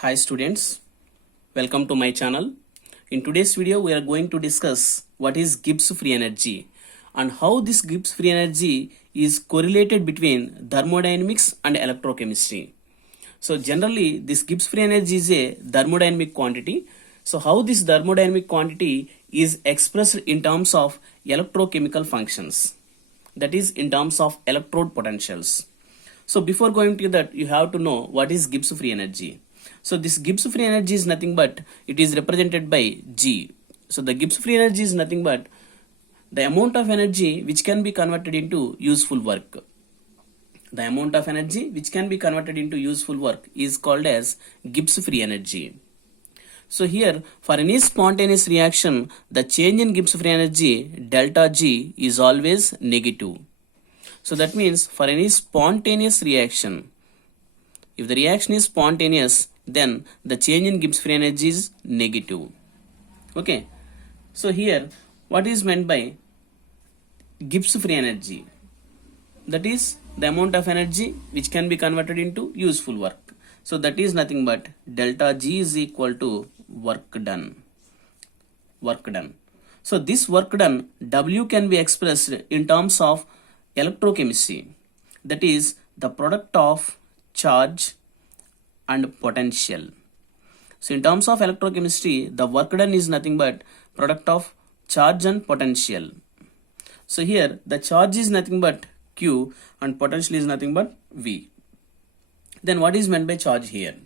Hi students, welcome to my channel. In today's video we are going to discuss what is Gibbs free energy and how this Gibbs free energy is correlated between thermodynamics and electrochemistry. So generally this Gibbs free energy is a thermodynamic quantity. So how this thermodynamic quantity is expressed in terms of electrochemical functions, that is in terms of electrode potentials. So before going to that, you have to know what is Gibbs free energy. So this Gibbs free energy is nothing but it is represented by G. So the Gibbs free energy is nothing but the amount of energy which can be converted into useful work. The amount of energy which can be converted into useful work is called as Gibbs free energy. So here for any spontaneous reaction, the change in Gibbs free energy delta G is always negative. So that means for any spontaneous reaction, if the reaction is spontaneous, then the change in Gibbs free energy is negative. Okay. So here what is meant by Gibbs free energy? That is the amount of energy which can be converted into useful work. So that is nothing but delta G is equal to work done. Work done. So this work done, W can be expressed in terms of electrochemistry, that is the product of charge and potential. So in terms of electrochemistry, the work done is nothing but product of charge and potential. So here the charge is nothing but Q and potential is nothing but V. Then what is meant by charge here?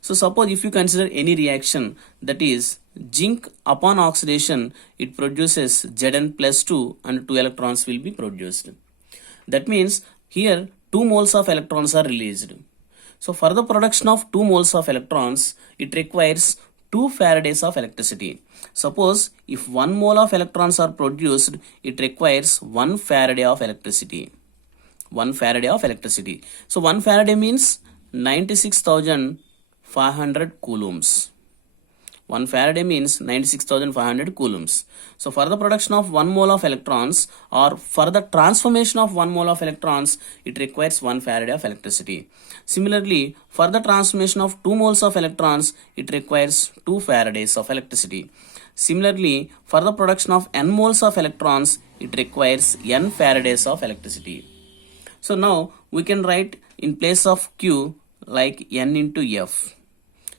So suppose if you consider any reaction, that is zinc upon oxidation, it produces Zn plus 2 and 2 electrons will be produced. That means here 2 moles of electrons are released. So for the production of 2 moles of electrons, it requires 2 faradays of electricity. Suppose if 1 mole of electrons are produced, it requires 1 faraday of electricity. 1 faraday of electricity. So 1 faraday means 96,500 coulombs. 1 Faraday means 96,500 coulombs. So for the production of 1 mole of electrons or for the transformation of 1 mole of electrons, it requires 1 Faraday of electricity. Similarly, for the transformation of 2 moles of electrons, it requires 2 Faradays of electricity. Similarly, for the production of n moles of electrons, it requires n Faradays of electricity. So now we can write in place of Q like n into F.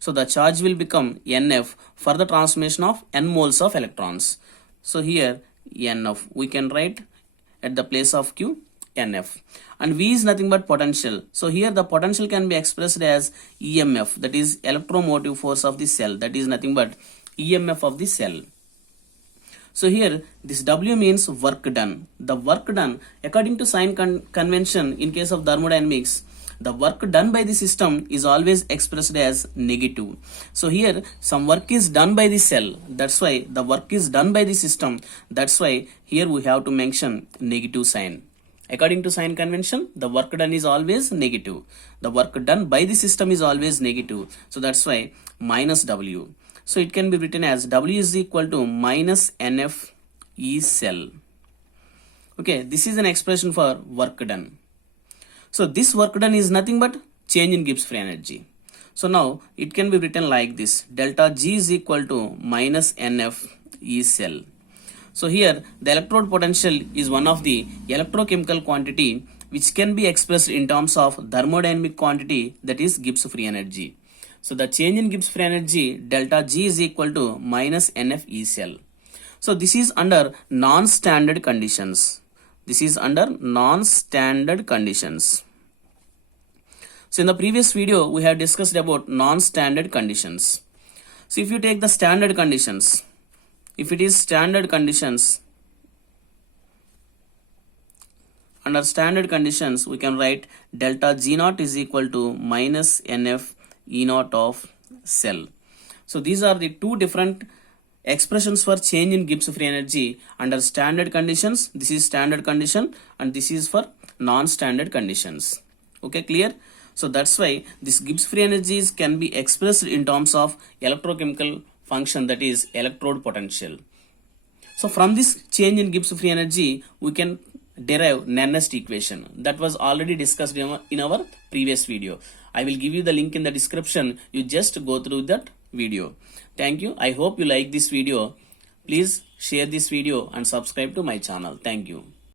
So the charge will become NF for the transformation of n moles of electrons. So here NF we can write at the place of Q NF, and V is nothing but potential. So here the potential can be expressed as EMF, that is electromotive force of the cell, that is nothing but EMF of the cell. So here this W means work done. The work done according to sign convention in case of thermodynamics, the work done by the system is always expressed as negative. So here some work is done by the cell, that's why the work is done by the system, that's why here we have to mention negative sign. According to sign convention, the work done is always negative. The work done by the system is always negative. So that's why minus W. So it can be written as W is equal to minus NF E cell. Okay, this is an expression for work done. So this work done is nothing but change in Gibbs free energy. So now it can be written like this, delta G is equal to minus NF E cell. So here the electrode potential is one of the electrochemical quantity which can be expressed in terms of thermodynamic quantity, that is Gibbs free energy. So the change in Gibbs free energy delta G is equal to minus NF E cell. So this is under non-standard conditions. This is under non-standard conditions. So in the previous video, we have discussed about non-standard conditions. So if you take the standard conditions, if it is standard conditions, under standard conditions, we can write delta G naught is equal to minus NF E naught of cell. So these are the two different expressions for change in Gibbs free energy under standard conditions. This is standard condition and this is for non-standard conditions. Okay, clear? So that's why this Gibbs free energies can be expressed in terms of electrochemical function, that is electrode potential. So from this change in Gibbs free energy, we can derive nearest equation that was already discussed in our previous video. I will give you the link in the description. You just go through that video. Thank you. I hope you like this video. Please share this video and subscribe to my channel. Thank you.